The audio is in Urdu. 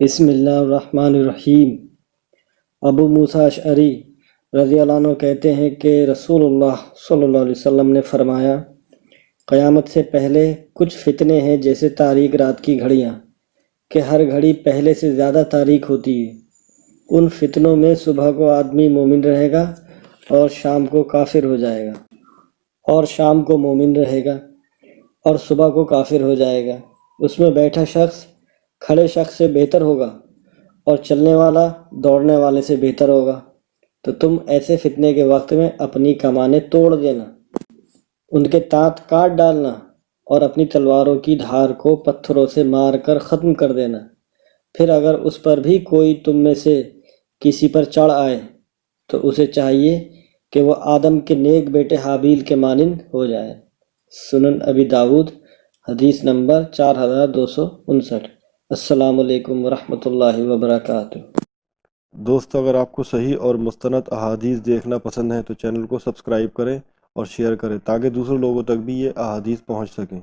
بسم اللہ الرحمن الرحیم۔ ابو موسیٰ اشعری رضی اللہ عنہ کہتے ہیں کہ رسول اللہ صلی اللہ علیہ وسلم نے فرمایا، قیامت سے پہلے کچھ فتنے ہیں جیسے تاریک رات کی گھڑیاں، کہ ہر گھڑی پہلے سے زیادہ تاریک ہوتی ہے۔ ان فتنوں میں صبح کو آدمی مومن رہے گا اور شام کو کافر ہو جائے گا، اور شام کو مومن رہے گا اور صبح کو کافر ہو جائے گا۔ اس میں بیٹھا شخص کھڑے شخص سے بہتر ہوگا اور چلنے والا دوڑنے والے سے بہتر ہوگا۔ تو تم ایسے فتنے کے وقت میں اپنی کمانیں توڑ دینا، ان کے دانت کاٹ ڈالنا اور اپنی تلواروں کی دھار کو پتھروں سے مار کر ختم کر دینا۔ پھر اگر اس پر بھی کوئی تم میں سے کسی پر چڑھ آئے تو اسے چاہیے کہ وہ آدم کے نیک بیٹے حابیل کے مانند ہو جائے۔ سنن ابی داود حدیث نمبر 4259۔ السلام علیکم ورحمۃ اللہ وبرکاتہ۔ دوستو، اگر آپ کو صحیح اور مستند احادیث دیکھنا پسند ہے تو چینل کو سبسکرائب کریں اور شیئر کریں تاکہ دوسرے لوگوں تک بھی یہ احادیث پہنچ سکیں۔